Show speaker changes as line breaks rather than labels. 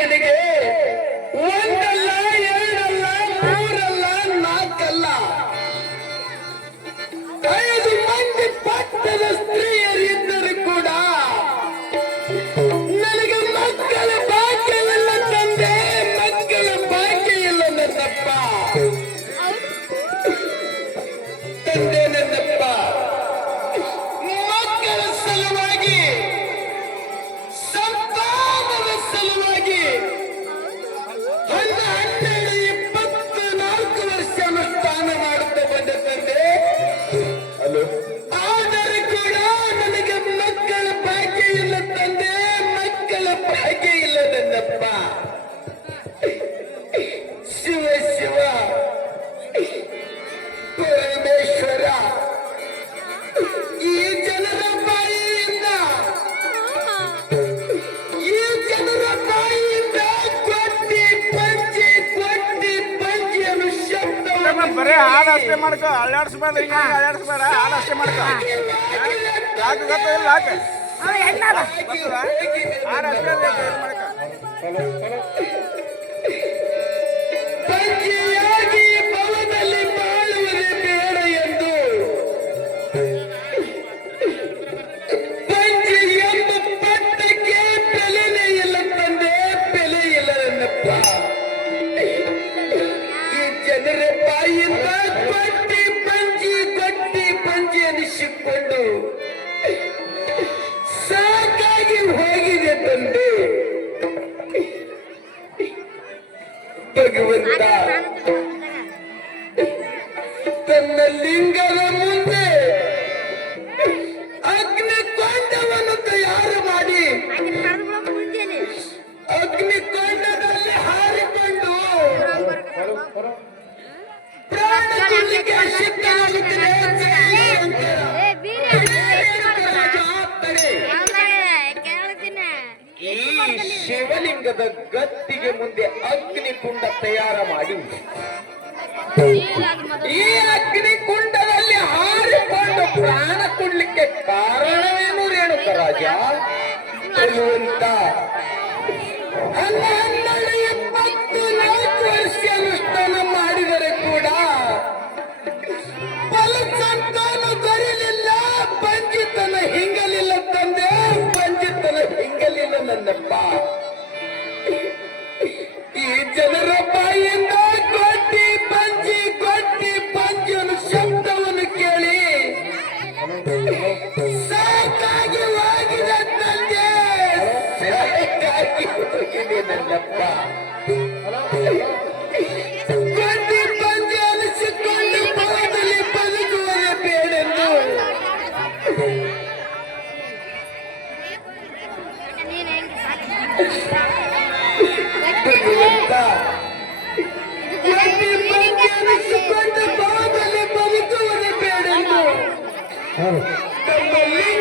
ಹುಡುಗಿಯನಿಗೆ ಒಂದಲ್ಲ ಎರಡಲ್ಲ ಮೂರಲ್ಲ ನಾಲ್ಕಲ್ಲ ಐದು ಮಂದಿ ಪಟ್ಟದ ಸ್ತ್ರೀಯರಿದ್ದರೂ ಕೂಡ ನನಗೆ
ಮಕ್ಕಳ ಭಾಗ್ಯ
ಇಲ್ಲ ತಂದೆ ಮಕ್ಕಳ ಭಾಗ್ಯ ಇಲ್ಲ ನನ್ನಪ್ಪ
ತಂದೆ ಅಷ್ಟೇ ಮಾಡ್ಕೊ. ಅಳ್ಳಾಡಿಸ್ಬೇಡ ಹಿಂಗೆ ಅಳ್ಳಾಡಿಸ್ಬೇಡ ಹಾಡು ಅಷ್ಟೇ ಮಾಡ್ಕೊ. ಯಾಕೆ ಗೊತ್ತಿಲ್ಲ ಯಾಕೆ? ಹಾಡು ಅಷ್ಟೇ ಮಾಡ್ಕೋ. ಜನರ ಬಾಯಿಂದ ಕೊಟ್ಟಿ ಪಂಜಿ ಕಟ್ಟಿ ಪಂಜಿ ಸಿಕ್ಕೊಂಡು ಸಾಕಾಗಿ ಹೋಗಿದೆ ತಂದೆ. ಭಗವಂತ ತನ್ನ ಲಿಂಗದ ಮುಂದೆ ಅಗ್ನಿಕೊಂಡವನ್ನು ತಯಾರು ಮಾಡಿ
ಮುಂಜಾನೆ
ಅಗ್ನಿಕೊಂಡದಲ್ಲಿ ಹಾರಿಕೊಂಡು ಶಿವಲಿಂಗದ ಗತ್ತಿಗೆ ಮುಂದೆ ಅಗ್ನಿಕುಂಡ ತಯಾರ ಮಾಡಿ ಈ ಅಗ್ನಿಕುಂಡದಲ್ಲಿ ಹಾರಿಕೊಂಡು ಪ್ರಾಣ ಕೊಡ್ಲಿಕ್ಕೆ ಕಾರಣವೇನು ರೇಣುಕ ರಾಜ? ಅಲ್ಲ. ಸಾಕಾಗಿ ಹೋಗಿದೆ ತಂದೆ ಹೋಗಿದೆ ನನ್ನಪ್ಪ ಬೇಡೆಂದು el